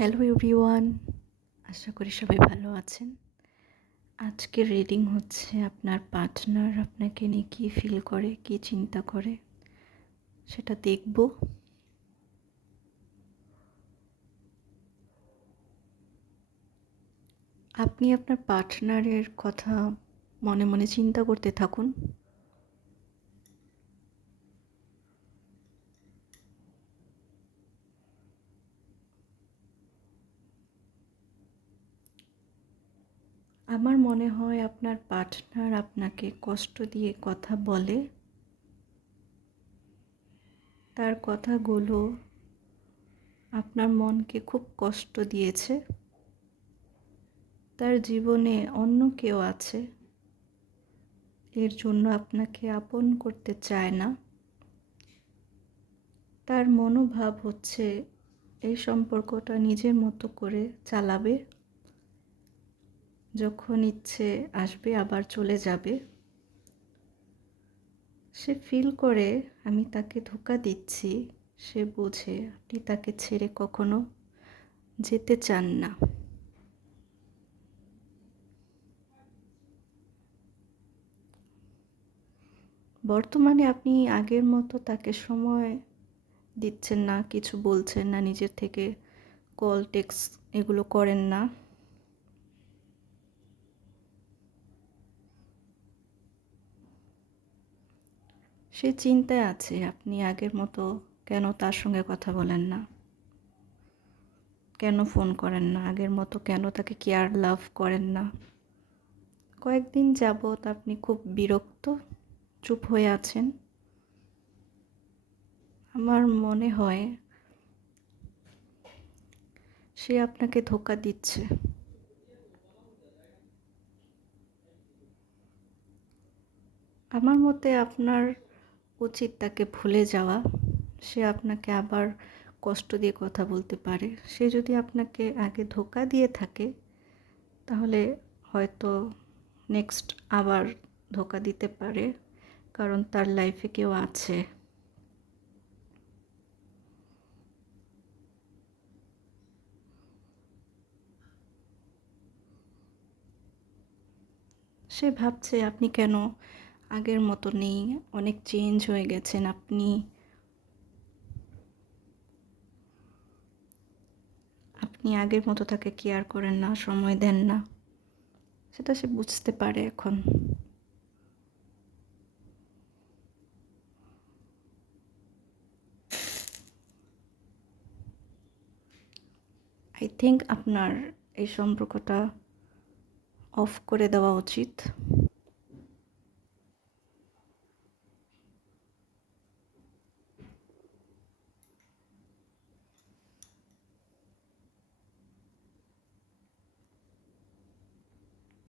Hello everyone, আশা করি সবাই ভালো আছেন। আজকের রিডিং হচ্ছে আপনার পার্টনার আপনাকে নিয়ে কী ফিল করে, কী চিন্তা করে সেটা দেখব। আপনি আপনার পার্টনারের কথা মনে মনে চিন্তা করতে থাকুন। আমার মনে হয় আপনার পার্টনার আপনাকে কষ্ট দিয়ে কথা বলে। তার কথাগুলো আপনার মনকে খুব কষ্ট দিয়েছে। তার জীবনে অন্য কেউ আছে, এর জন্য আপনাকে আপন করতে চায় না। তার মনোভাব হচ্ছে এই সম্পর্কটা নিজের মতো করে চালাবে, যখন ইচ্ছে আসবে আবার চলে যাবে। সে ফিল করে আমি তাকে ধোঁকা দিচ্ছি, সে বোঝে আপনি তাকে ছেড়ে কখনো যেতে চান না। বর্তমানে আপনি আগের মতো তাকে সময় দিচ্ছেন না, কিছু বলছেন না, নিজের থেকে কল টেক্সট এগুলো করেন না। সে চিন্তায় আছে আপনি আগের মতো কেন তার সঙ্গে কথা বলেন না, কেন ফোন করেন না, আগের মতো কেন তাকে কেয়ার লাভ করেন না। কয়েকদিন যাবৎ আপনি খুব বিরক্ত, চুপ হয়ে আছেন। আমার মনে হয় সে আপনাকে ধোঁকা দিচ্ছে। আমার মতে আপনার উচিত তাকে ভুলে যাওয়া। সে আপনাকে আবার কষ্ট দিয়ে কথা বলতে পারে। সে যদি আপনাকে আগে ধোঁকা দিয়ে থাকে তাহলে হয়তো নেক্সট আবার ধোঁকা দিতে পারে, কারণ তার লাইফে কেউ আছে। সে ভাবছে আপনি কেন আগের মতো নেই, অনেক চেঞ্জ হয়ে গেছেন আপনি। আপনি আগের মতো তাকে কেয়ার করেন না, সময় দেন না, সেটা সে বুঝতে পারে এখন। আই থিঙ্ক আপনার এই সম্পর্কটা অফ করে দেওয়া উচিত।